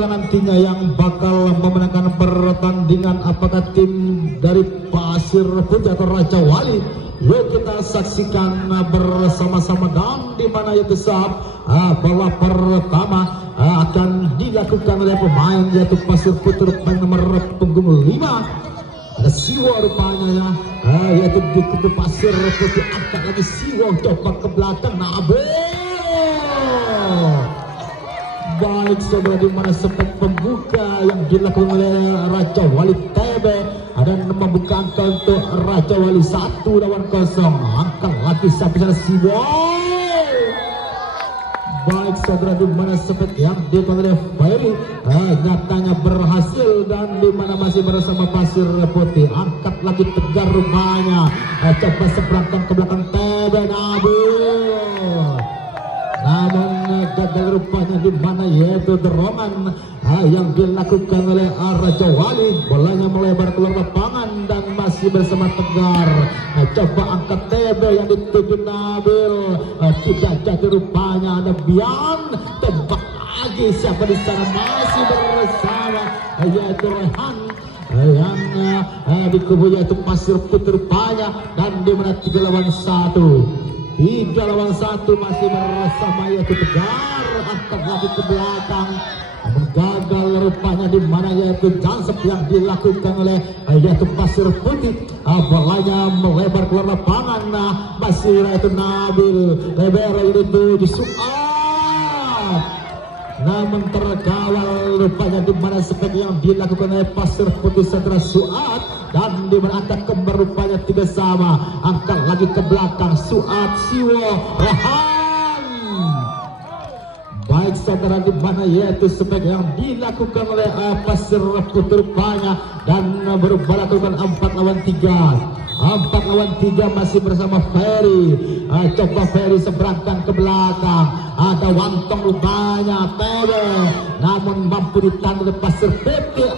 siapakah nantinya yang bakal memenangkan pertandingan, apakah tim dari Pasir Putih atau Raja Wali? Yuk kita saksikan bersama-sama, dan di mana itu saat bola pertama akan dilakukan oleh pemain yaitu Pasir Putih pemain nomor punggung 5. Ada Siwo rupanya yaitu di kubu Pasir Putih. Angkat lagi Siwo, coba ke belakang Nabil. Baik saudara, di mana sempat pembuka yang dilakukan oleh Raja Wali TB, ada membuka angka untuk Raja Wali 1 lawan 0. Angkat lagi sampai sana Siwo. Baik saudara, di mana sempat yang dilakukan oleh Ferry nyatanya berhasil, dan di mana masih bersama Pasir Putih. Angkat lagi Tegar rupanya, coba seberangkan ke belakang TB Nabil, namun gagal rupanya, di mana yaitu dorongan yang dilakukan oleh Raja Wali. Bolanya melebar keluar lapangan dan masih bersama Tegar. Coba angkat TB yang dituju Nabil, tidak jadi rupanya. Ada Bian, tembak lagi, siapa di sana masih bersama yaitu Rehan yang di kubu yaitu Pasir Putih rupanya, dan di mana 3 lawan 1 masih bersama yaitu Tegar. Angkat lagi ke belakang, namun gagal rupanya, di mana yaitu Jansep yang dilakukan oleh yaitu Pasir Putih. Bolanya melebar keluar lapangan, masih yaitu Nabil, lebar ini tuju Suat, namun terkawal rupanya, di mana spek yang dilakukan oleh Pasir Putih setelah Suat, dan di mana angkat kembar rupanya 3 sama. Angkat lagi ke belakang Suat, Siwo, Rehan. Baik saudara, di mana yaitu spek yang dilakukan oleh Pasir Putih rupanya, dan berubah lakukan 4 lawan 3. 4 lawan 3 masih bersama Ferry. Coba Ferry seberangkan ke belakang, ada Wantong rupanya TB, namun mampu ditahan oleh Pasir Putih.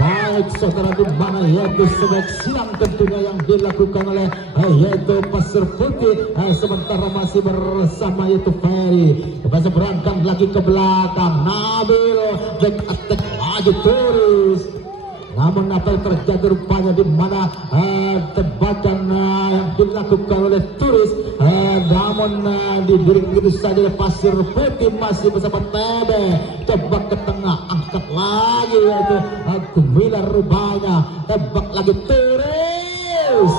Baik saudara, di mana yaitu sebaik silang tentunya yang dilakukan oleh yaitu Pasir Putih, sementara masih bersama yaitu Ferry. Coba seberangkan lagi ke belakang Nabil, back attack maju terus, namun apa yang terjadi rupanya, di mana tebakan yang dilakukan oleh Turis, namun diberi begitu saja oleh Pasir Putih masih bersama TB. Coba ke tengah, angkat lagi yaitu Gumilar rupanya, tebak lagi Turis.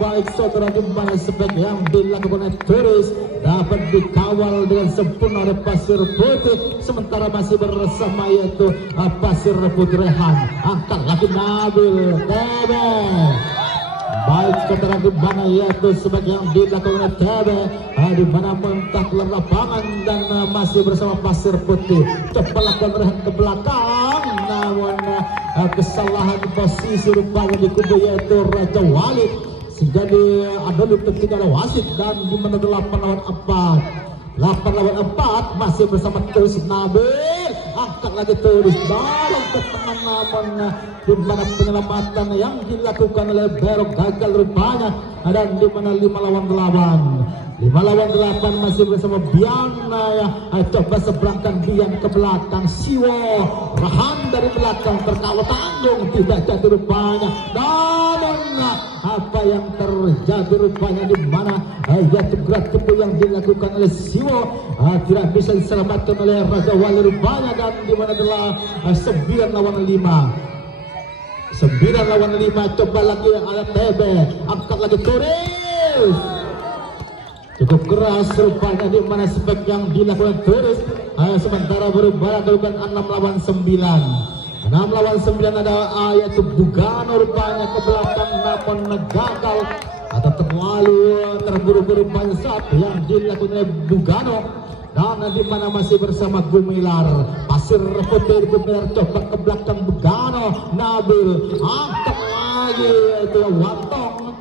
Baik saudara, di mana spek yang dilakukan oleh Turis dapat dikawal dengan sempurna oleh Pasir Putih, sementara masih bersama yaitu Pasir Putih Rehan. Angkat lagi Nabil, TB. Baik saudara, di mana yaitu spek yang dilakukan oleh TB, di mana mentak keluar lapangan dan masih bersama Pasir Putih. Coba lakukan Rehan ke belakang, namun kesalahan posisi rupanya di kubu yaitu Raja Wali, sehingga diadili ketika ada wasit, dan di mana 8 lawan 4 masih bersama Turis Nabil. Angkat lagi Turis dalam ke tengah, namun di mana penyelamatan yang dilakukan oleh Berok gagal rupanya, dan di mana 5 lawan 8 masih bersama Biana ya. Coba seberangkan Bian ke belakang Siwo, Rahan dari belakang terkawal tanggung, tidak jadi rupanya. Namun apa yang terjadi rupanya, di mana yaitu gerak tubuh yang dilakukan oleh Siwo tidak bisa diselamatkan oleh Raja Wali rupanya, dan di mana adalah 9 lawan 5. Coba lagi ada TB, angkat lagi Turis, cukup keras rupanya, di mana spek yang dilakukan Turis, sementara berubah lakukan 6 lawan 9 ada yaitu Bugano rupanya ke belakang, namun gagal atau terlalu terburu-buru rupanya saat yang dilakukan oleh Bugano, dan di mana masih bersama Gumilar. Pasir Putih Gumilar coba ke belakang Bugano, Nabil angkat lagi itu Wantong,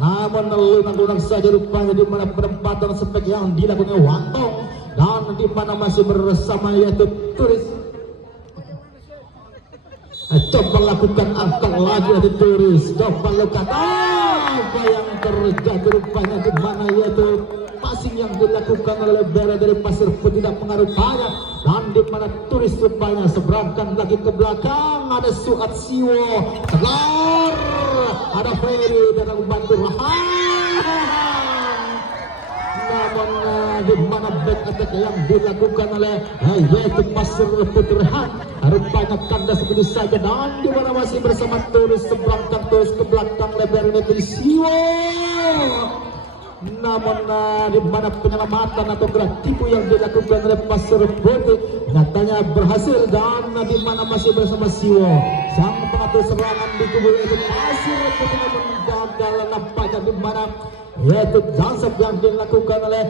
namun lunak-lunak saja rupanya, di mana penempatan spek yang dilakukan Wantong, dan di mana masih bersama yaitu Turis. Coba lakukan angkat lagi dari Turis, coba lakukan apa yang terjadi rupanya, di mana yaitu passing yang dilakukan oleh Bera dari Pasir Putih tidak pengaruh banyak, dan di mana Turis rupanya seberangkan lagi ke belakang. Ada Suat Siwo tegar, ada Ferry dan membantu Rahan, namun di mana back attack yang dilakukan oleh yaitu Pasir Putih Rehan rupanya kandas begitu saja, dan di mana masih bersama Turis seberangkan terus ke belakang lebar dari Siwo. Namun di mana penyelamatan atau gerak tipu yang dilakukan oleh Pasir Putih nyatanya berhasil, dan di mana masih bersama Siwo sang pengatur serangan di kubu itu Pasir Putih, namun gagal nampaknya di mana yaitu jansap yang dilakukan oleh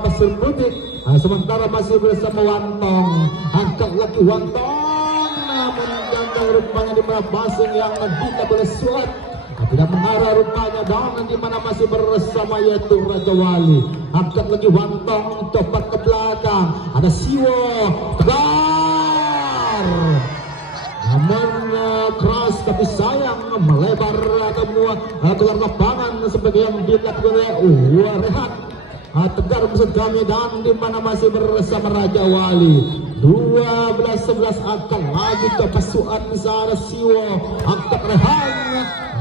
Pasir Putih. Sementara masih bersama Wantong, angkat lagi Wantong, namun gagal rupanya di mana passing yang dilakukan oleh Suat tidak mengarah rupanya, dan di mana masih bersama yaitu Raja Wali. Angkat lagi Wantong, coba ke belakang, ada Siwo tegar, namun keras tapi sayang melebar keluar lapangan sebagai yang dilakukan oleh Rehan. Tegar maksud kami, dan di mana masih bersama Raja Wali. 12-11 akan lagi coba Suat di sana, Siwo angkat Rehan,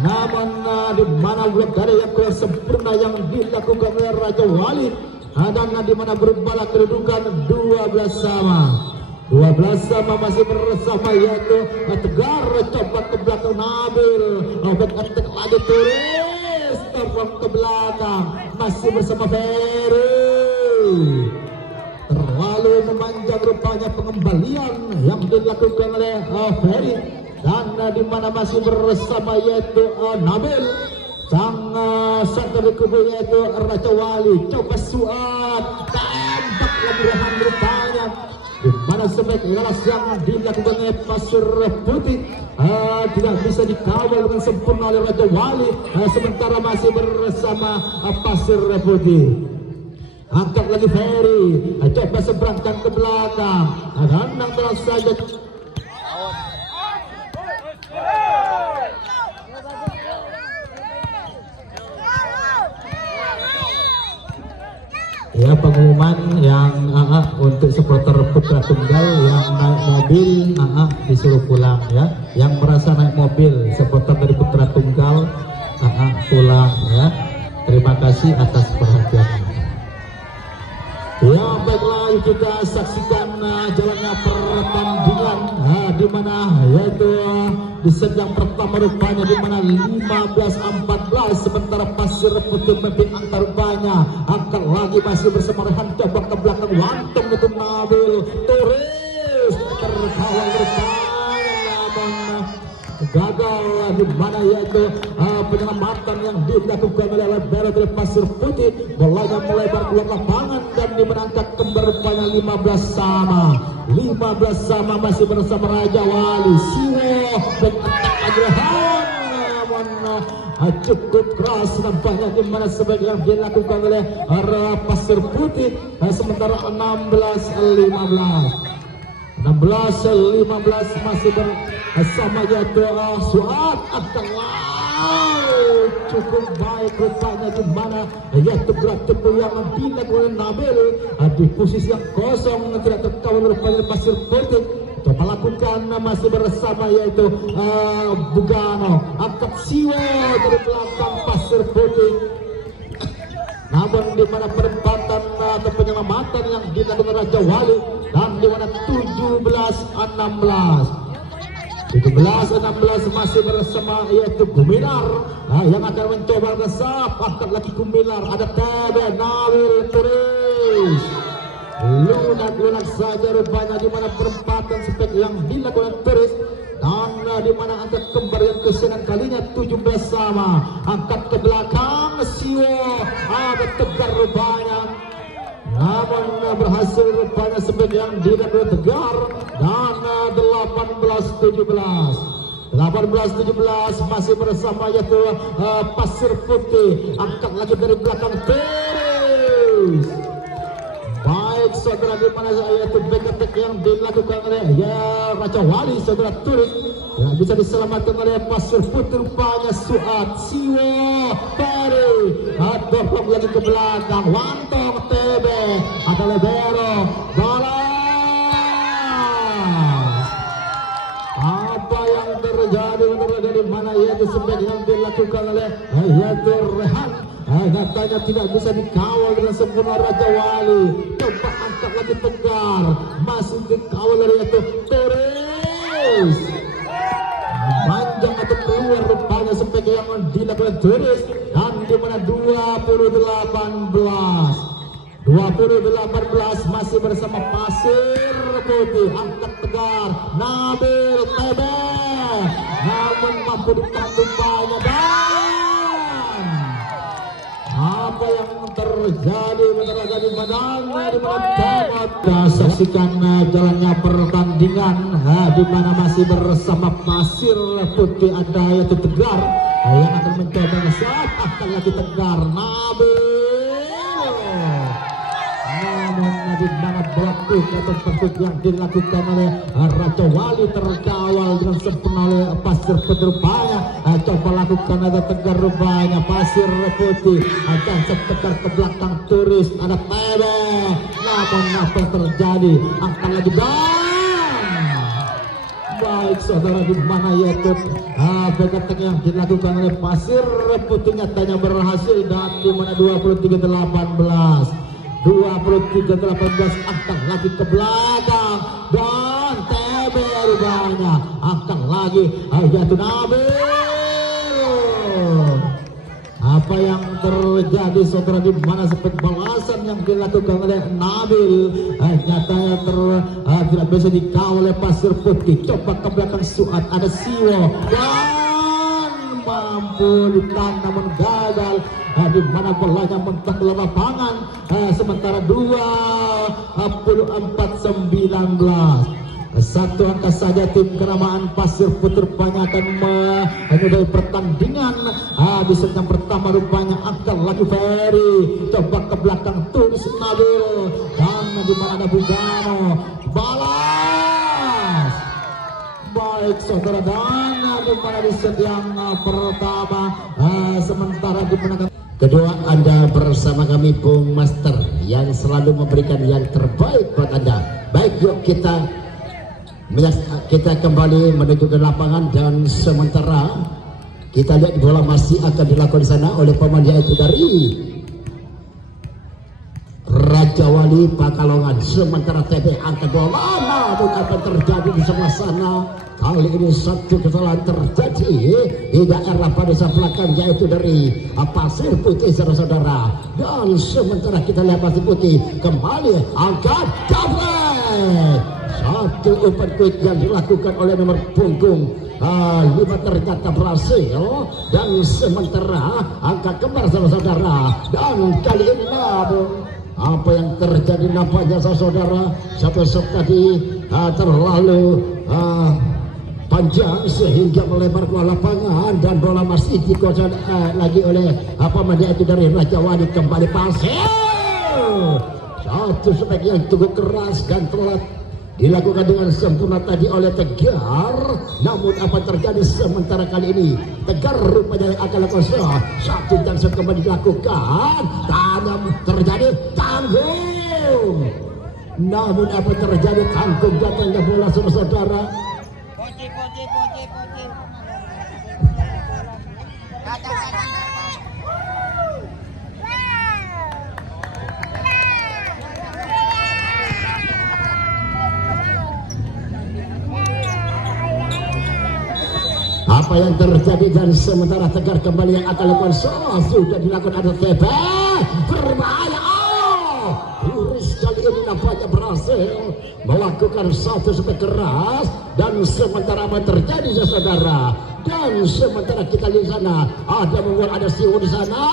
namun di mana belum ada yang kurang sempurna yang dilakukan oleh Raja Wali, dan di mana berubahlah kedudukan 12 sama. 12 sama masih bersama yaitu Tegar, coba ke belakang Nabil, back attack lagi Turis, terbang ke belakang masih bersama Ferry. Terlalu memanjang rupanya pengembalian yang dilakukan oleh Ferry, dan di mana masih bersama yaitu Nabil, sang dari kubu yaitu Raja Wali. Coba Suat tembak lagi Rehan rupanya, di mana sebaik laras yang dilakukan oleh Pasir Putih tidak bisa dikawal dengan sempurna oleh Raja Wali. Sementara masih bersama Pasir Putih. Angkat lagi Ferry, coba seberangkan ke belakang, dan terus saja ya pengumuman yang untuk supporter Putra Tunggal yang naik mobil disuruh pulang ya. Yang merasa naik mobil supporter dari Putra Tunggal pulang ya. Terima kasih atas perhatiannya. Ya baiklah, kita saksikan jalannya pertandingan di mana yaitu di set yang pertama rupanya di mana 15-14, sementara Pasir Putih memimpin angka rupanya. Angkat lagi masih bersama Rehan, coba ke belakang Wantong untuk Nabil, Turis terkawal rupanya, namun gagal di mana yaitu penyelamatan yang dilakukan oleh Bera dari Pasir Putih. Bolanya melebar keluar lapangan dan dimenangkan kembali rupanya 15 sama. 15 sama masih bersama Raja Wali. Siwo dan Agrahan, namun cukup keras nampaknya di mana sebagian dilakukan oleh Pasir Putih. Sementara 16-15 masih bersama yaitu Suat akan cukup baik rupanya di mana yaitu gerak cepu yang dilakukan oleh Nabil di posisi yang kosong tidak terkawal rupanya Pasir Putih. Coba lakukan masih bersama yaitu Bugano, angkat Siwo dari belakang Pasir Putih. Namun di mana perempatan atau penyelamatan yang dilakukan Raja Wali, dan di mana 17-16 masih bersama yaitu Gumilar yang akan mencoba ngesap. Angkat lagi Gumilar, ada Tebe, Nawil, Turis lunak saja rupanya di mana perempatan seperti yang dilakukan Turis, dan di mana angkat kembar yang kesenangan kalinya 17 sama. Angkat ke belakang Siwo, ada Tegar rupanya, namun berhasil rupanya seperti yang dilakukan Tegar, dan 18-17 masih bersama yaitu Pasir Putih. Angkat lagi dari belakang Turis. Baik saudara, di mana yaitu back attack yang dilakukan oleh Raja Wali, saudara Turis yang bisa diselamatkan oleh Pasir Putih rupanya Suat, Siwo, Ferry. dorong lagi ke belakang, Wantong TB, ada libero, bola. Apa yang terjadi di mana yaitu sebagai yang dilakukan oleh yaitu Rehan, katanya tidak bisa dikawal dengan sempurna Raja Wali. Coba angkat lagi Tegar, masih dikawal oleh yaitu Turis. Panjang atau keluar rupanya sebagai yang dilakukan Turis, dan di mana 2018 masih bersama Pasir Putih. Angkat Tegar, Nabil TB, namun mampu ditanggung banyak. Dan apa yang terjadi di mana kita saksikan jalannya pertandingan, di mana masih bersama Pasir Putih ada yaitu Tegar yang akan mencoba saat akan lagi Tegar, namun di mana blokir atau persut yang dilakukan oleh Raja Wali terkawal dengan sempurna oleh Pasir Putih. Rupanya coba lakukan ada Tegar, rupanya Pasir Putih dan Tegar ke belakang Turis, ada Tebe, namun apa yang terjadi akan lagi baik saudara, di mana yaitu begatek yang dilakukan oleh Pasir Putih nyatanya berhasil, dan di mana 23-18 akan lagi ke belakang, dan TB rupanya akan lagi yaitu Nabil. Apa yang terjadi saudara, di mana seperti balasan yang dilakukan oleh Nabil nyatanya tidak bisa dikawal oleh Pasir Putih. Coba ke belakang Suat, ada Siwo dan mampu ditahan namun gagal, di mana bolanya mentok ke lapangan. Sementara 24-19, satu angka saja tim kenamaan Pasir Putih rupanya akan menyudahi pertandingan. Di set yang pertama rupanya akan lagi Ferry, coba ke belakang Turis Nabil, dan di mana ada Bugano balas. Baik saudara, dan di mana di set yang pertama sementara dimenangkan kedua. Anda bersama kami Bung Master yang selalu memberikan yang terbaik buat Anda. Baik, yuk kita kembali menuju ke lapangan, dan sementara kita lihat bola masih akan dilakukan di sana oleh pemain yaitu dari Raja Wali Pakalongan. Sementara TB angkat bola, namun apa terjadi di sebelah sana? Kali ini satu kesalahan terjadi di daerah pada belakang yaitu dari Pasir Putih saudara-saudara. Dan sementara kita lihat Pasir Putih kembali angkat cover. Satu umpan quick yang dilakukan oleh nomor punggung 5 ternyata berhasil, dan sementara angkat kembar saudara. Dan kali ini apa yang terjadi nampaknya saudara, satu shot tadi terlalu panjang sehingga melebar ke lapangan, dan bola masih dikuasai lagi oleh pemain itu dari Raja Wali. Kembali pasir, satu spek yang cukup keras dan telat dilakukan dengan sempurna tadi oleh Tegar. Namun apa terjadi sementara kali ini Tegar rupanya akan lakukan satu dan kembali dilakukan, tanam terjadi tanggung. Namun apa terjadi, tanggung datangnya bola saudara. Apa yang terjadi, dan sementara Tegar kembali yang akan lakukan sudah dilakukan ada TB berbahaya. Turis kali ini nampaknya berhasil melakukan satu spek keras, dan sementara apa terjadi saudara, dan sementara kita lihat sana ada membuat ada Siwo di sana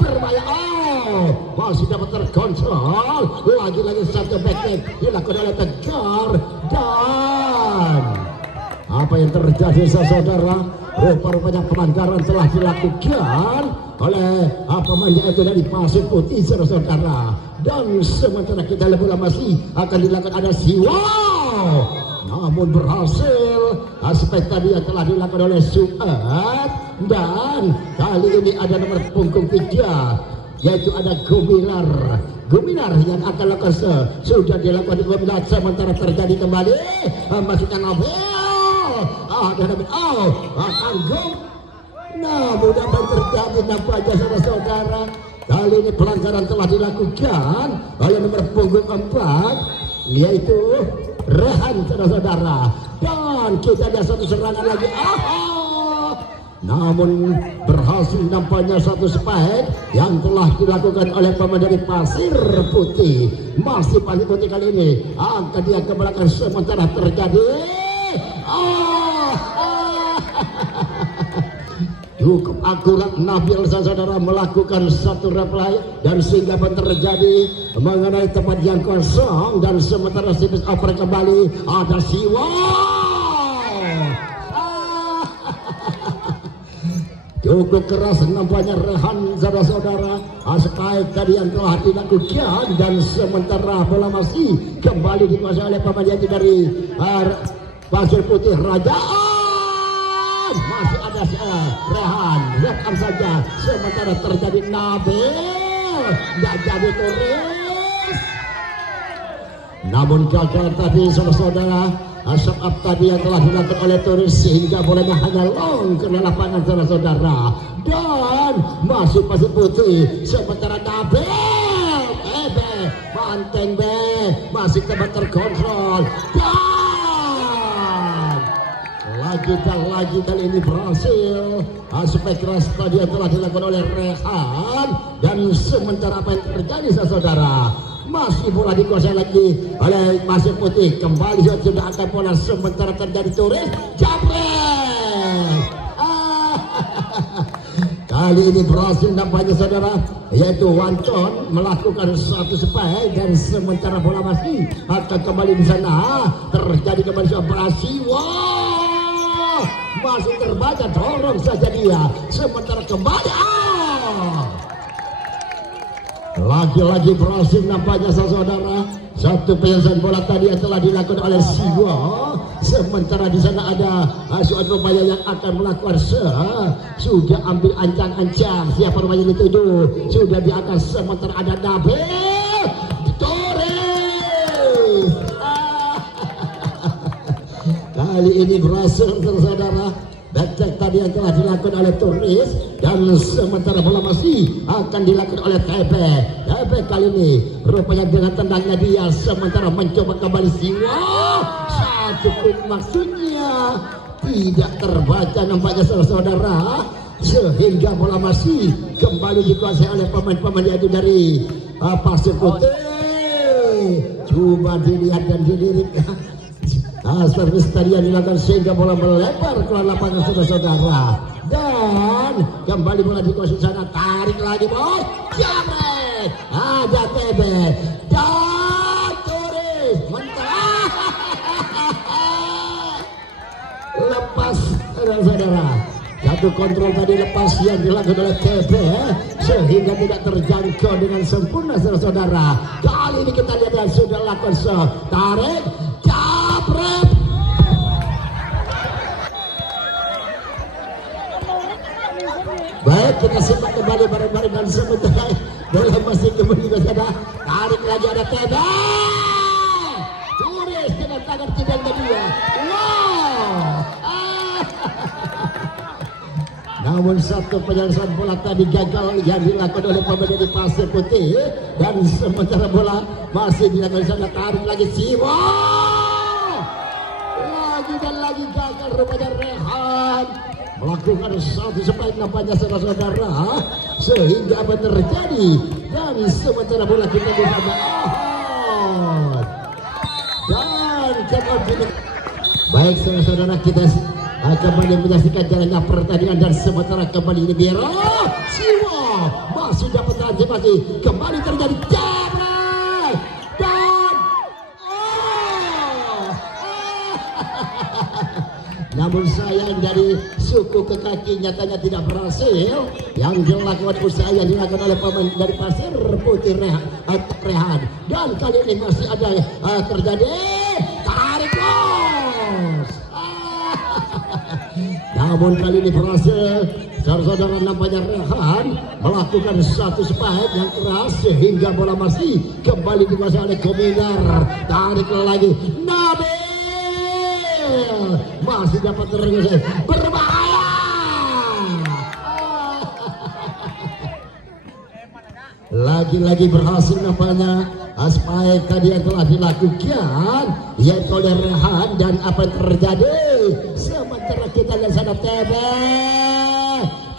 berbahaya. Masih dapat terkontrol, lagi-lagi satu back dilakukan oleh Tegar. Dan apa yang terjadi saudara, rupa-rupanya pelanggaran telah dilakukan oleh pemain itu dari Pasir Putih saudara. Dan sementara kita lihat bola masih akan dilakukan ada Siwo, namun berhasil aspek tadi yang telah dilakukan oleh Suat. dan kali ini ada nomor punggung 3 yaitu ada Gumilar yang akan lakukan sudah dilakukan di Gumilar, sementara terjadi kembali masukkan Novel tanggung. Nah, mudah-mudahan terjadi nampaknya saudara-saudara. Kali ini pelanggaran telah dilakukan oleh nomor punggung 4 yaitu Rehan saudara-saudara, dan kita lihat satu serangan lagi. Namun berhasil nampaknya satu spike yang telah dilakukan oleh pemain dari Pasir Putih. Masih Pasir Putih kali ini angkat dia ke belakang, sementara terjadi cukup akurat Nabil saudara melakukan satu reply, dan sehingga terjadi mengenai tempat yang kosong, dan sementara series oper kembali ada Siwa. Cukup keras nampaknya Rehan saudara-saudara. Spike tadi yang telah dilakukan, dan sementara bola masih kembali dikuasai oleh pemain dari Pasir Putih Rajaan. Masih ada Rehan, rekam saja, sementara terjadi Nabil, nggak jadi turis. Namun gagal tadi saudara-saudara. Asap up tadi yang telah dilakukan oleh turis, sehingga bolanya hanya long ke lapangan saudara-saudara, dan masih Pasir Putih, sementara Nabil banteng masih tempat terkontrol, dan lagi kali ini berhasil. Aspek keras tadi yang telah dilakukan oleh Rehan, dan sementara apa yang terjadi saudara, masih bola dikuasai lagi oleh Pasir Putih. Kembali sudah akan bola, sementara terjadi turis Japret. Kali ini berhasil nampaknya saudara, yaitu Wanton melakukan satu spike, dan sementara bola masih akan kembali di sana. Terjadi kembali operasi. Wow, masih terbaca, dorong saja dia, sementara kembali lagi-lagi berhasil nampaknya saudara. Satu penyelesaian bola tadi yang telah dilakukan oleh Siwa, sementara di sana ada suatu upaya yang akan melakukan sudah ambil ancang-ancang, siapa namanya dituju, sudah di atas, sementara ada Nabil Torres. Kali ini berhasil saudara. Backcheck tadi yang telah dilakukan oleh Torres, dan sementara bola masih akan dilakukan oleh Tebe kali ini rupanya dengan tendangnya dia, sementara mencoba kembali Siwa. Satu pun maksudnya tidak terbaca nampaknya saudara, sehingga bola masih kembali dikuasai oleh pemain-pemain yaitu dari Pasir Putih. Coba dilihat dan dilirik. Servis tadi yang dilakukan sehingga bola melebar ke lapangan saudara, dan kembali bola dikuasai sana, tarik lagi bos, Jamret, ada Tebe, dan Turis mentah, lepas saudara. Satu kontrol tadi lepas yang dilakukan oleh Tebe, sehingga tidak terjangkau dengan sempurna saudara. Kali ini kita lihat yang sudah lakukan tarik Japret. Baik, kita simak kembali bareng-bareng, dan sementara bola masih kembali ke sana. Tarik lagi ada Tebe, Turis dengan tangan kirinya dia. Wow. Namun satu penyelesaian bola tadi gagal yang dilakukan oleh pemain dari Pasir Putih, dan sementara bola masih dilakukan sana. Tarik lagi Siwa, lagi dan lagi gagal rupanya Rehan melakukan satu spike nampaknya saudara, sehingga apa terjadi, dan sementara bola kita bersama dan kemudian. Baik saudara, kita kembali menyaksikan jalannya pertandingan, dan sementara kembali ini Biro Siwa masih dapat antisipasi, kembali terjadi Jamret, dan namun sayang dari suku ke kaki nyatanya tidak berhasil. Yang dilakukan usaha yang dilakukan oleh pemain dari Pasir Putih Rehan, dan kali ini masih ada terjadi tarik bos. Namun kali ini berhasil saudara-saudara, nampaknya Rehan melakukan satu spike yang keras sehingga bola masih kembali dikuasai oleh Kominar. Tarik lagi Nabil masih dapat terus berbahaya. Lagi-lagi berhasil nampaknya spike tadi yang telah dilakukan yaitu oleh Rehan. Dan apa yang terjadi sementara kita lihat sana Tebe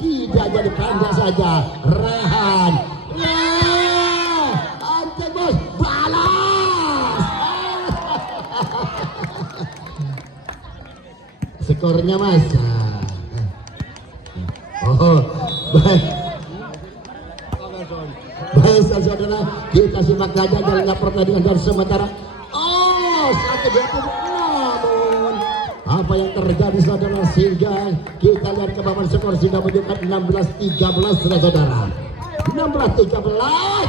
tidak jadi pendek saja. Rehan ante bos balas. Skornya mas. Oh baik. Baik saudara, kita simak saja jalannya pertandingan. Dan sementara satu dua namun apa yang terjadi saudara sehingga kita lihat ke papan skor sudah menunjukkan 16-13 saudara. 16-13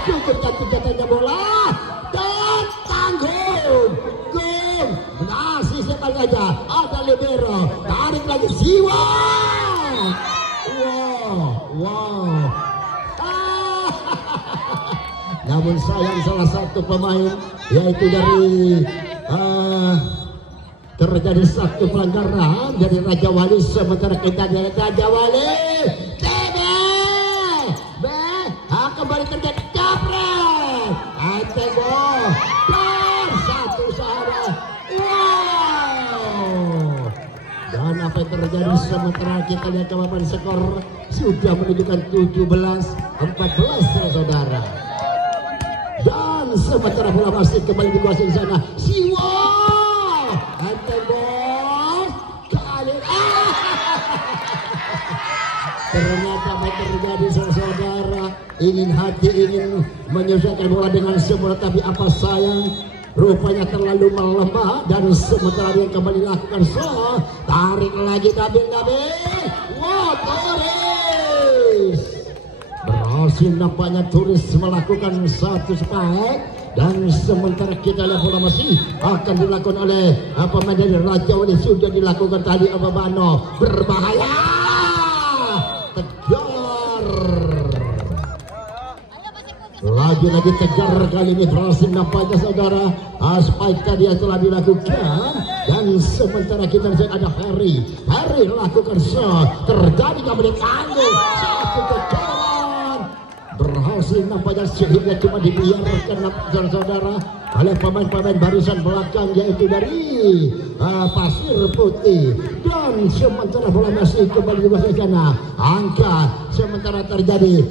cukup cantik katanya bola dan tanggung gol masih sepak saja. Ada libero tarik lagi Siwa. Wow. Namun sayang salah satu pemain yaitu dari terjadi satu pelanggaran dari Raja Wali. Sementara kita dari Raja Wali kembali terjadi kapret Atego satu sahabat. Wow. Dan apa yang terjadi sementara kita lihat ke papan skor sudah menunjukkan 17-14 saudara. Dan sementara bola masih kembali dikuasai di sana. Siwa Antebos kali ternyata apa yang terjadi saudara, ingin hati ingin menyelesaikan bola dengan semula, tapi apa sayang rupanya terlalu melemah. Dan sementara yang kembali lakukan tarik lagi Nabil. Torres berhasil nampaknya Torres melakukan satu spike. Dan sementara kita lihat bola masih akan dilakukan oleh pemain dari Raja Wali. Sudah dilakukan tadi Bano berbahaya tegar. Lagi-lagi tegar kali ini berhasil nampaknya saudara. Spike tadi yang telah dilakukan. Dan sementara kita lihat ada Harry lakukan terjadi kembali tanggung satu kejaran berhasil nampaknya sehingga cuma dibiarkan saudara oleh pemain-pemain barisan belakang yaitu dari Pasir Putih. Dan sementara bola masih kembali di bawah sana. Angka sementara terjadi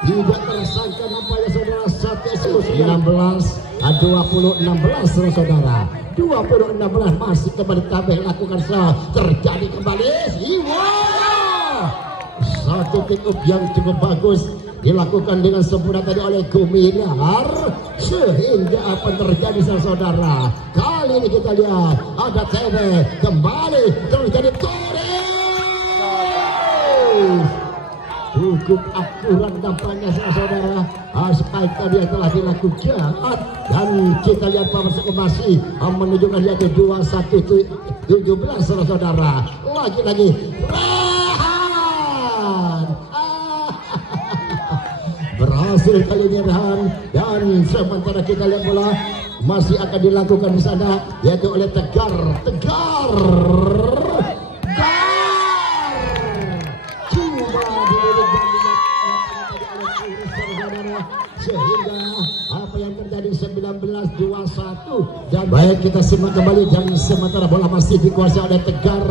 tidak tersangka nampaknya saudara. 16 saudara. 20-16 masih kembali tabel lakukan terjadi kembali satu pick up yang cukup bagus dilakukan dengan sempurna tadi oleh Kuminar sehingga apa terjadi saudara. Kali ini kita lihat ada TB kembali terjadi Torres cukup akurat nampaknya saudara. Spike tadi yang telah dilakukan. Dan kita lihat papan skor masih menunjukkan yaitu 21-17 saudara. Lagi-lagi Rehan berhasil kali ini Rehan. Dan sementara kita lihat bola masih akan dilakukan di sana yaitu oleh Tegar sehingga apa yang terjadi 19-21. Dan baik kita simak kembali. Dan sementara bola masih dikuasai oleh Tegar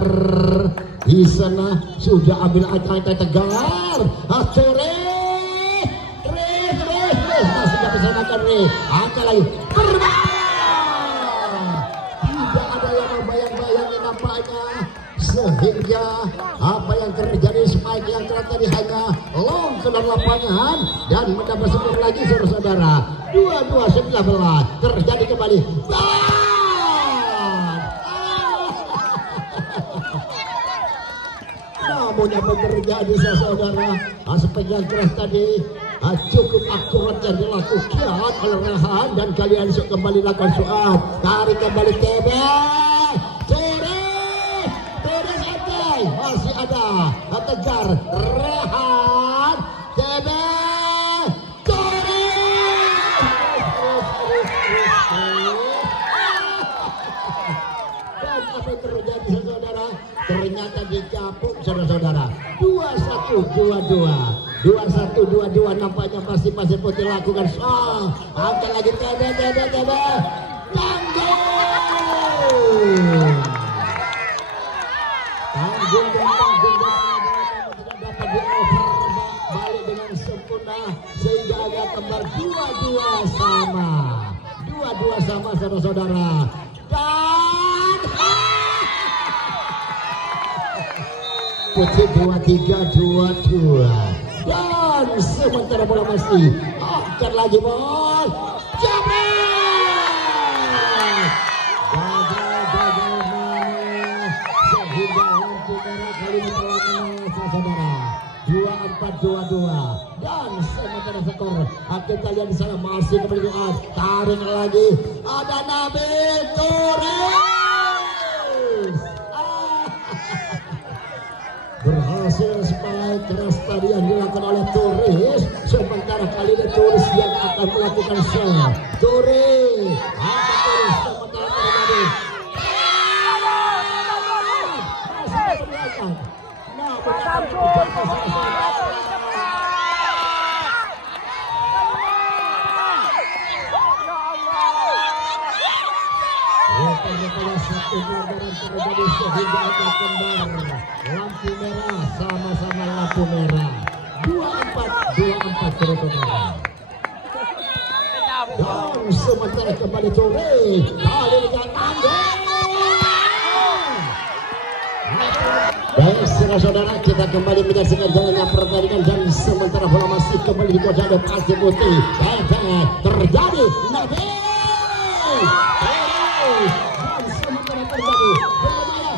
di sana. Sudah ambil angka Tegar masih dapat disanakan angka lagi tidak ada yang membayang-bayangi nampaknya sehingga apa yang terjadi spike yang tadi hanya long ke dalam lapangan dan mendapat skor lagi saudara. 22-19 terjadi kembali namun apa terjadi saudara, aspek yang keras tadi cukup akurat yang dilakukan oleh Rehan, dan kalian kembali lakukan soal tarik kembali Tebe Torres Ete masih ada Tegar Rehan Tebe dan apa yang terjadi saudara, ternyata dicapuk saudara-saudara. 21-22 nampaknya masih Pasir Putih lakukan soal. Angkat lagi Tebe tanggung tidak dapat dioper balik dengan sempurna sehingga agak kembar 2-2 sama saudara-saudara. Dan Putih 23-22 dan sementara bola masih angkat lagi bol jebret gagal mana sehingga lampu merah kali ini telah menang saudara 24-22 dan sementara skor kita lihat di sana masih kembali doa tarik lagi ada Nabi Torres berhasil spike keras tadi yang dilakukan oleh Torres, sementara kali ini Torres yang akan melakukan serve. Torres sementara terjadi masih terlihat rupanya satu pelanggaran terjadi sehingga akan kembar lampu merah, sama-sama lampu merah 24 saudara. Dan sementara kembali Torres kali ini baik saudara, kita kembali menyaksikan jalannya pertandingan dan sementara bola masih kembali dikuasai oleh Pasir Putih. Terjadi Nabi dan sementara terjadi berbahaya.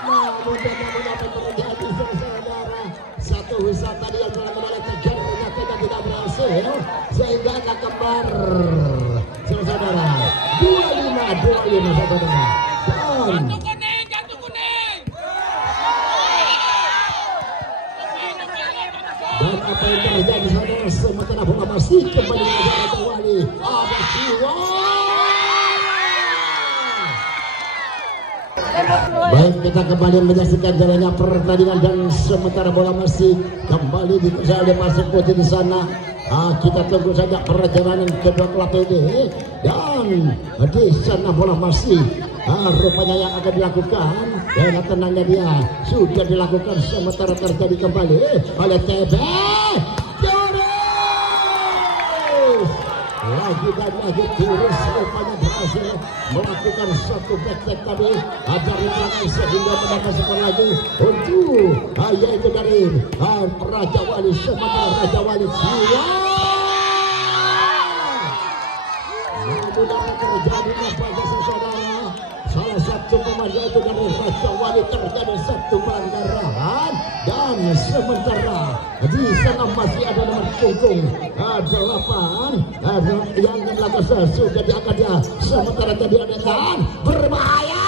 Namun apa terjadi saudara, satu wisata dia telah menolak Tegar ternyata tidak berhasil sehingga akan kembar saudara 25 saudara. Dan apa yang terjadi saudara, sementara bola masih kembali kepada Wali ada Siwa. Baik, kita kembali menyaksikan jalannya pertandingan dan sementara bola masih kembali dikuasai oleh Pasir Putih di sana. Kita tunggu saja perjalanan kedua klub ini dan di sana bola masih rupanya yang akan dilakukan dan tenangnya dia sudah dilakukan sementara terjadi kembali oleh Tebe lagi dan lagi Torres rupanya berhasil melakukan satu back tadi dari belakang sehingga mendapat skor lagi untuk yaitu dari Raja Wali sementara Raja Wali Siwa. Namun apa terjadi pada saudara, salah satu pemain yaitu dari Raja Wali terjadi satu pelanggaran dan sementara di sana masih ada nomor punggung 8 yang melakukan sudah diangkat dia sementara tadi ada dan berbahaya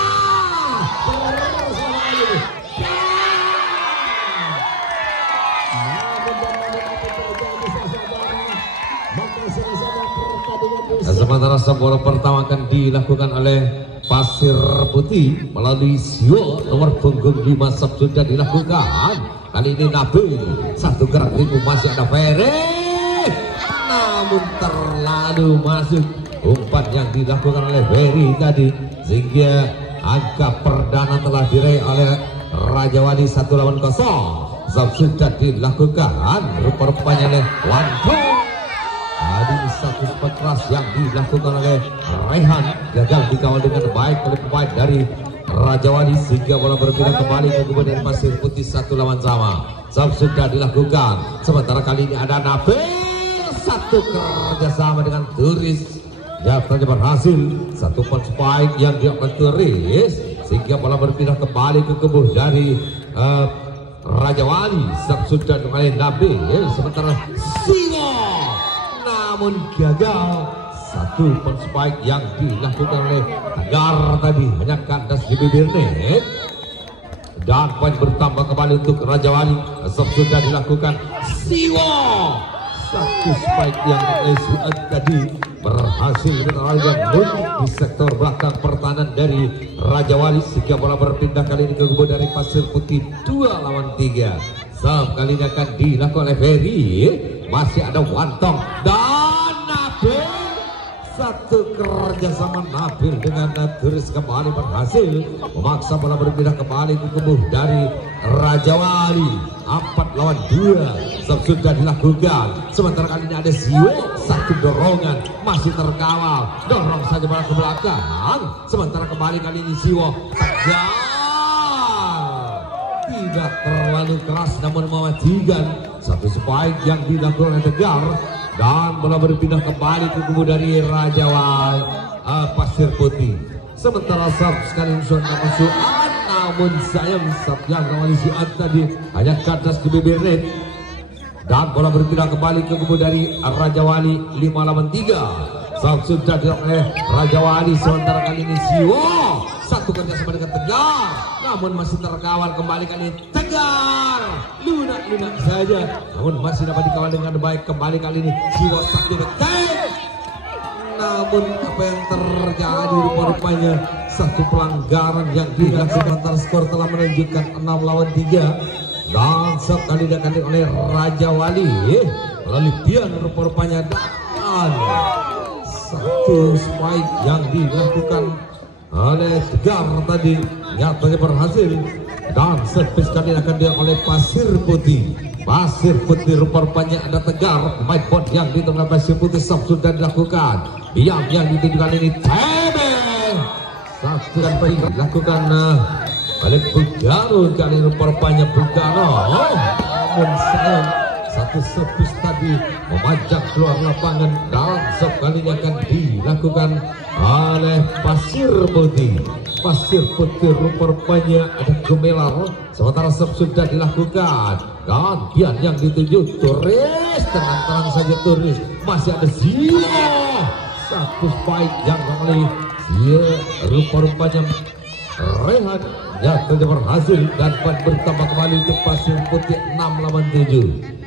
sementara bola pertama akan dilakukan oleh Pasir Putih melalui Sio nomor punggung 5 sudah dilakukan. Kali ini Nabi satu gerak ritme masih ada Ferry, namun terlalu masuk umpan yang dilakukan oleh Ferry tadi sehingga angka perdana telah diraih oleh Raja Wali 1 lawan 0. Sudah dilakukan rupa-rupanya oleh Wanto. Tadi satu umpan keras yang dilakukan oleh Rehan gagal dikawal dengan baik oleh pemain dari Raja Wali sehingga bola berpindah kembali ke kemudian Pasir Putih 1 lawan sama. Sudah dilakukan sementara kali ini ada Nabil satu kerjasama dengan Turis yang ternyata berhasil satu umpan spike yang dilakukan Turis sehingga bola berpindah kembali ke kubu dari Raja Wali. Sudah oleh Nabil, sementara Singo namun gagal. Satu pun spike yang dilakukan oleh Tegar tadi hanya kandas di bibir net, dan poin bertambah kembali untuk Raja Wali. Sudah dilakukan Siwo. Satu spike yang oleh Suat tadi berhasil menarik di sektor belakang pertahanan dari Raja Wali, sehingga bola berpindah kali ini ke kubu dari Pasir Putih 2 lawan 3. Kali ini akan dilakukan oleh Ferry. Masih ada Wantong dan Nabil. Satu kerjasama Nabil dengan Turis kembali berhasil memaksa bola berpindah kembali ke kubu dari Raja Wali. 4 lawan 2 sudah dilakukan. Sementara kali ini ada Zio. Satu dorongan masih terkawal, dorong saja bola ke belakang. Sementara kembali kali ini Zio tegar, tidak terlalu keras namun mematikan. Satu spike yang dilakukan oleh Tegar, dan bola berpindah kembali ke kubu dari Raja Wali Pasir Putih. Sementara serve sekali masuk, namun sayang serve yang kembali Suat tadi hanya kandas di bibir net, dan bola berpindah kembali ke kubu dari Raja Wali 5 lawan 3. Serve sudah dilakukan oleh Raja Wali. Sementara kali ini Siwo satu kerjasama dengan Tegar, namun masih terkawal kembali kali ini Tegar. Lunak saja, namun masih dapat dikawal dengan baik. Kembali kali ini Siwo satu detik, namun apa yang terjadi rupa-rupanya satu pelanggaran yang dilakukan. Antara skor telah menunjukkan 6 lawan 3, dan sekali dikali oleh Raja Wali melalui Pian rupa-rupanya, dan satu spike yang dilakukan oleh Tegar tadi nyatanya berhasil, dan servis kali akan dia oleh Pasir Putih. Pasir Putih rupa-rupanya ada Tegar, pemain bot yang di tengah Pasir Putih sudah dilakukan. Yang ditujukan ini Tebe. Satu kan dilakukan oleh Bugano, kali ini rupa-rupanya Bugano. Namun sayang satu servis tadi memajak keluar lapangan, dan sekali ini akan dilakukan oleh Pasir Putih. Pasir Putih rupa-rupanya ada Gemelar. Sementara sudah dilakukan, dan Pian yang dituju Turis, tenang-tenang saja Turis. Masih ada Zio. Satu spike yang oleh Zio rupa-rupanya Rehan yang tidak berhasil, dan bertambah kembali untuk Pasir Putih 6 lawan 7.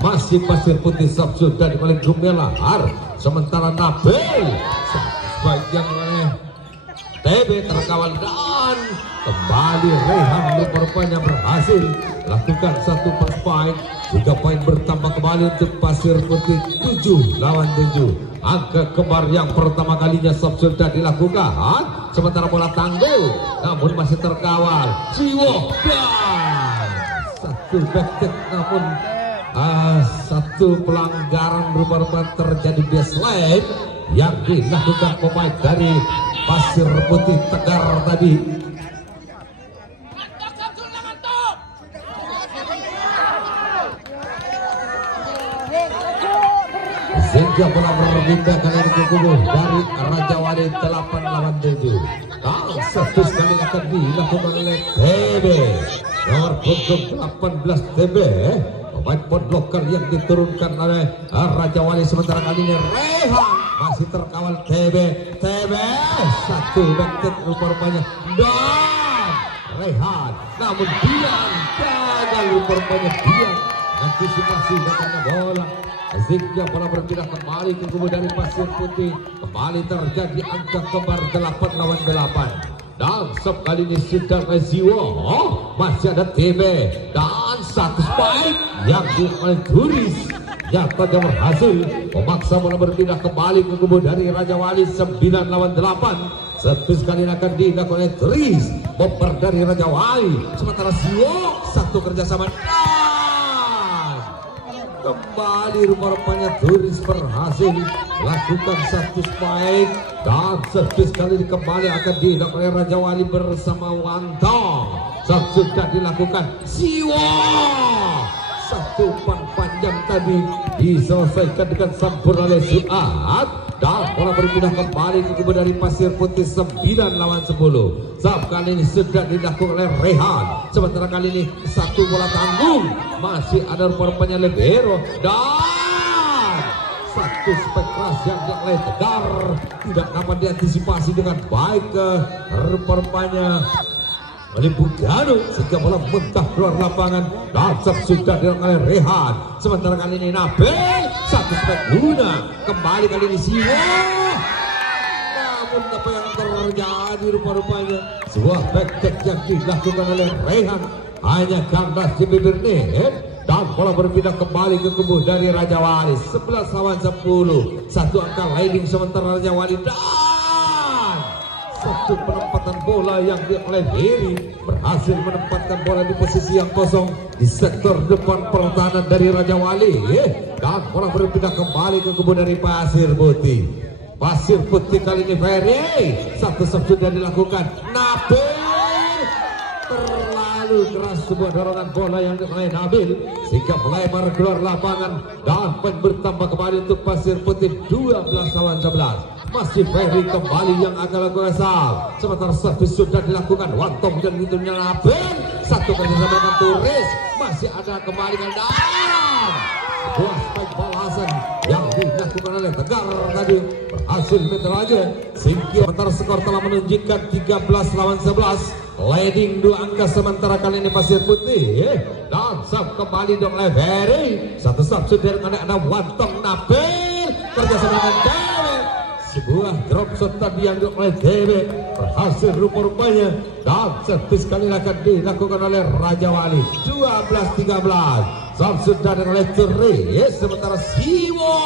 Masih Pasir Putih sudah oleh Gemelar. Sementara Nabil spike yang oleh TB terkawal, dan kembali Rehan rupa-rupanya berhasil lakukan satu spike, juga poin bertambah kembali untuk Pasir Putih 7 lawan 7. Angka kembar yang pertama kalinya sudah dilakukan. Sementara bola tanggul namun masih terkawal Siwo, dan satu backcheck, namun satu pelanggaran rupa-rupanya terjadi baseline yang dilakukan pemain dari Pasir Putih Tegar tadi. Sehingga bola berpindah kali ini ke kubu dari Raja Wali 8 lawan 7. Satu sekali akan dilakukan oleh TB nomor punggung 18 TB, pemain pot blocker yang diturunkan oleh Raja Wali. Sementara kali ini Rehan masih terkawal TB satu backcheck rupa-rupanya, dan Rehan namun Bian gagal rupa-rupanya. Bian antisipasi datangnya bola, sehingga bola berpindah kembali ke kubu dari Pasir Putih. Kembali terjadi angka kembar 8 lawan 8. Dan sekali ini sudah Ziwo, masih ada TB, dan satu spike yang oleh Turis yang tidak berhasil memaksa bola berpindah kembali ke kubu dari Raja Wali 9 lawan 8. Satu sekali akan dilakukan oleh Turis, bomber dari Raja Wali. Sementara Ziwo satu kerjasama, kembali rupa-rupanya Turis berhasil lakukan satu spike, dan servis kali ini kembali akan dilakukan oleh Raja Wali bersama Wantong. Sudah dilakukan Siwo, satu umpan panjang tadi diselesaikan dengan sempurna oleh Suat, dan bola bola berpindah kembali ke kubu dari Pasir Putih 9 lawan 10. Saat kali ini sudah dilakukan oleh Rehan. Sementara kali ini satu bola tanggung. Masih ada rupanya Libero dan satu spek keras yang oleh Tegar tidak dapat diantisipasi dengan baik ke rupanya Bugano sehingga bola mentah keluar lapangan dan sudah dilakukan oleh Rehan. Sementara kali ini Nabil satu spek guna kembali kali ini Siwo. Namun apa yang terjadi rupanya sebuah back check yang dilakukan oleh Rehan hanya kandas di bibir net dan bola berpindah kembali ke kubu dari Raja Wali 11 lawan 10. Satu angka leading sementara Raja Wali dan satu penempatan bola yang oleh Heri berhasil menempatkan bola di posisi yang kosong di sektor depan pertahanan dari Raja Wali dan bola berpindah kembali ke kubu dari Pasir Putih. Pasir Putih kali ini Ferry satu sudah dilakukan Nabil terlalu keras sebuah dorongan bola yang oleh Nabil sehingga melebar keluar lapangan dan poin bertambah kembali untuk Pasir Putih 12 lawan 11. Masih Ferry kembali yang akan lakukan asal. Sementara servis sudah dilakukan Wantong dan itunya Nabil satu kali sama dengan Turis masih ada kembali dan sebuah spike balasan yang dilakukan oleh Tegar tadi berhasil meter aja sehingga sementara skor telah menunjukkan 13 lawan 11 leading 2 angka sementara kali ini Pasir Putih dan sub kembali dong oleh Ferry satu sub sudah ada Wantong Nabil kerjasama dengan Dewi sebuah drop shot tadi yang oleh Dewi berhasil rupanya dan servis kali ini akan dilakukan oleh Raja Wali 12-13 sub sudah oleh Turis sementara Siwo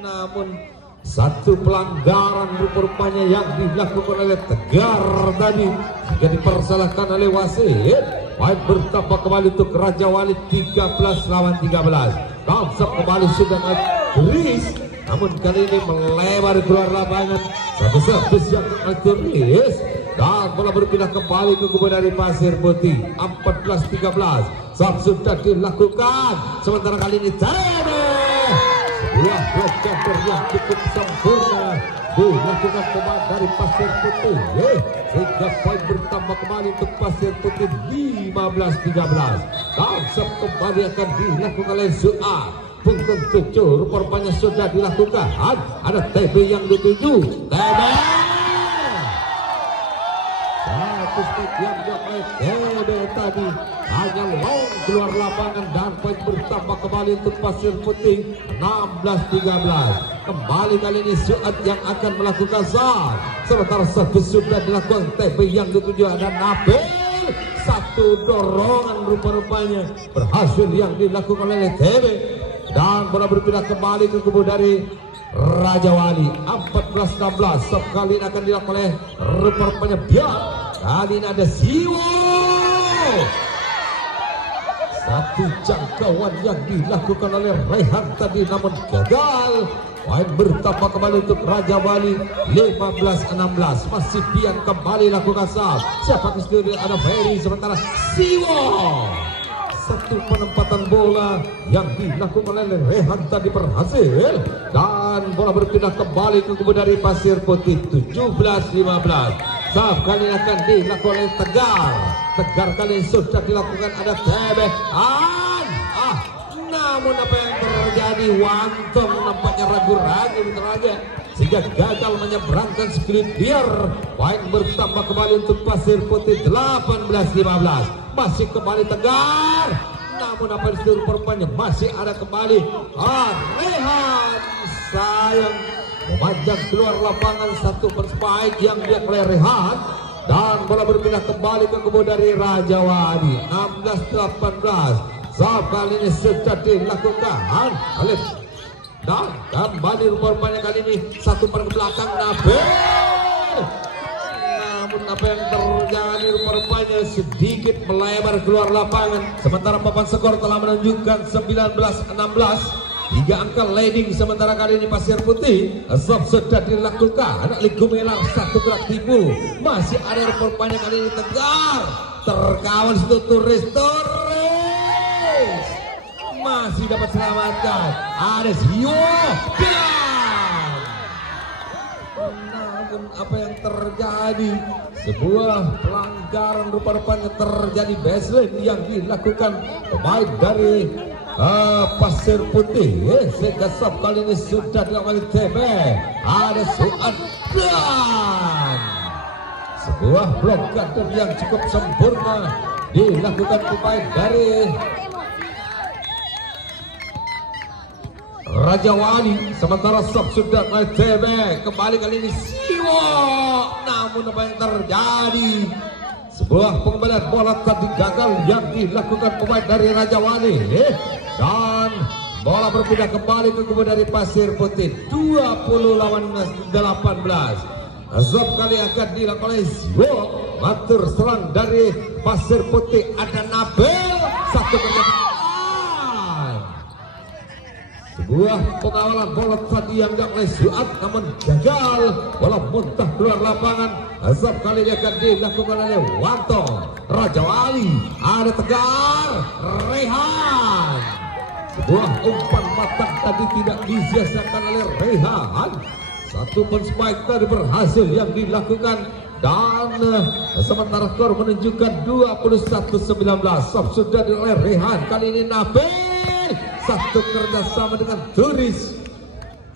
namun satu pelanggaran rupanya yang dilakukan oleh Tegar tadi jika dipersalahkan oleh wasit. Poin bertambah kembali untuk Raja Wali 13 lawan 13. Konsep kembali sudah oleh Turis namun kali ini melebar keluar lapangan satu servis yang oleh Turis dan bola berpindah kembali ke kubu dari Pasir Putih 14-13. Sub sudah dilakukan sementara kali ini sebuah blok counter yang cukup sempurna dilakukan pemain dari Pasir Putih sehingga poin bertambah kembali untuk Pasir Putih 15-13 dan sub kembali akan dilakukan oleh Su'ad punggung 7 rupanya sudah dilakukan ada TB yang dituju TB satu step yang oleh TB tadi hanya long keluar lapangan dan poin bertambah kembali untuk Pasir Putih 16-13. Kembali kali ini Suat yang akan melakukan sal sementara servis sudah dilakukan TP yang dituju ada Nabil satu dorongan rupanya berhasil yang dilakukan oleh TB dan bola berpindah kembali ke kubu dari Raja Wali 14-16. Sekali ini akan dilakukan oleh rupanya Biar kali ini ada Siwo satu jangkauan yang dilakukan oleh Rehan tadi namun gagal. Poin bertambah kembali untuk Raja Wali 15-16. Masih Bian kembali lakukan sal. Siapa kesendiri ada Ferry sementara Siwo satu penempatan bola yang dilakukan oleh Rehan tadi berhasil dan bola berpindah kembali ke kubu dari Pasir Putih 17-15. Saf kali akan dilakukan oleh Tegar kali sudah dilakukan ada Tebe namun apa yang terjadi Wantong nampaknya ragu-ragu aja sehingga gagal menyeberangkan split Biar. Poin bertambah kembali untuk Pasir Putih 18-15. Masih kembali Tegar namun apa yang seluruh perpanjang masih ada kembali Rehan sayang memanjang keluar lapangan satu perspike yang dia oleh Rehan dan bola berpindah kembali ke kubu dari Raja Wali 16-18. Saat kali ini sudah dilakukan oleh dan kembali rupanya kali ini satu per belakang Nabil namun apa yang terjadi rupanya sedikit melebar keluar lapangan sementara papan skor telah menunjukkan 19-16. 3 angka leading sementara kali ini Pasir Putih Sob sudah dilakukan ada Ligu Melar satu gerak tipu masih ada rupanya kali ini Tegar terkawan situ Turis masih dapat selamatkan ada Sio dan namun apa yang terjadi, sebuah pelanggaran rupa-rupanya terjadi baseline yang dilakukan pemain dari Pasir Putih. Sehingga sub kali ini sudah dilakukan TB. Ada Suat dan sebuah blokade yang cukup sempurna dilakukan pemain dari Raja Wali. Sementara sub sudah mulai TB. Kembali kali ini Siwo, namun apa yang terjadi, sebuah pengembalian bola tadi gagal yang dilakukan pemain dari Raja Wali, dan bola berpindah kembali ke kubu dari Pasir Putih. 20 lawan 18. Azab kali akan dilakukan oleh Siwo. Matur serang dari Pasir Putih, ada Nabil, satu pernyataan. Sebuah pengawalan bola tadi yang dilakukan oleh Suat namun gagal. Bola muntah keluar lapangan. Azab kali ini akan dilakukan oleh Wanto. Raja Wali, ada Tegar, Rehan. Sebuah umpan matang tadi tidak disia-siakan oleh Rehan. Satu pun spike tadi berhasil yang dilakukan, dan sementara skor menunjukkan 21-19. Sub sudah oleh Rehan. Kali ini Nabil, satu kerjasama dengan Turis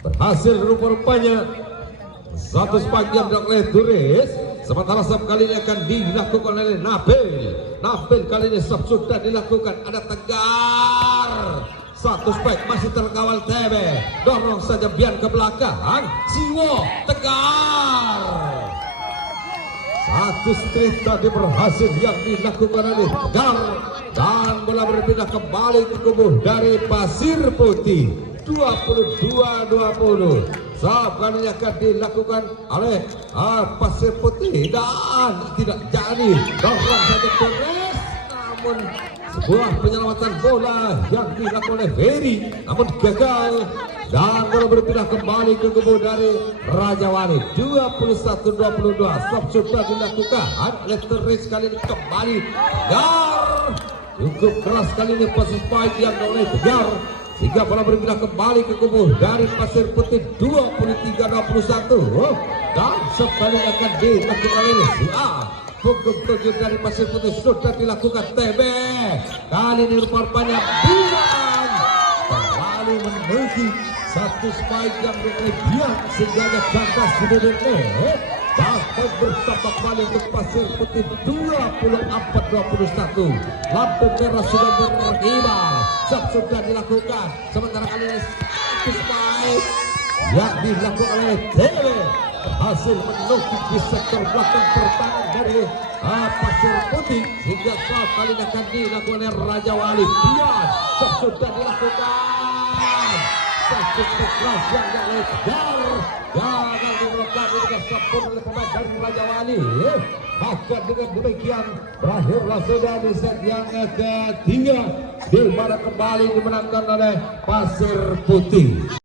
berhasil rupa-rupanya. Satu spike yang dilakukan oleh Turis. Sementara sub kali ini akan dilakukan oleh Nabil. Nabil kali ini sub sudah dilakukan, ada Tegar. Satu spike masih terkawal TB. Dorong saja Bian ke belakang. Siwo, Tegar. Satu straight tadi berhasil yang dilakukan oleh Tegar, dan bola berpindah kembali ke kubu dari Pasir Putih. 22-20. Sub kali ini akan dilakukan oleh Pasir Putih, dan tidak jadi. Dorong saja Torres, namun sebuah penyelamatan bola yang dilakukan oleh Ferry namun gagal, dan bola berpindah kembali ke kubu dari Raja Wali. 21-22. Stop sudah dilakukan oleh Teris. Kali ini kembali Tegar, cukup keras kali ini posisi spike yang oleh Tegar, sehingga bola berpindah kembali ke kubu dari Pasir Putih. 23-21, dan sekali akan dilakukan oleh Suat. Pukul 7 dari Pasir Putih sudah dilakukan TB. Kali ini rupanya Bian terlalu menuju satu spike yang berlebihan sehingga ada kandas sebenarnya. Dapat bertampak kembali untuk Pasir Putih. 24-21. Lampu merah sudah berkibar. Sudah dilakukan. Sementara kali ini satu spike yang dilakukan oleh TB berhasil menukik di sektor belakang pertahanan dari Pasir Putih, hingga saat kali ini akan dilakukan oleh Raja Wali. Biar sudah dilakukan satu keras yang lebar, jangan dilakukan dengan sabun oleh pemain dari Raja Wali. Maka dengan demikian berakhirlah sudah di set yang ketiga, di mana kembali dimenangkan oleh Pasir Putih.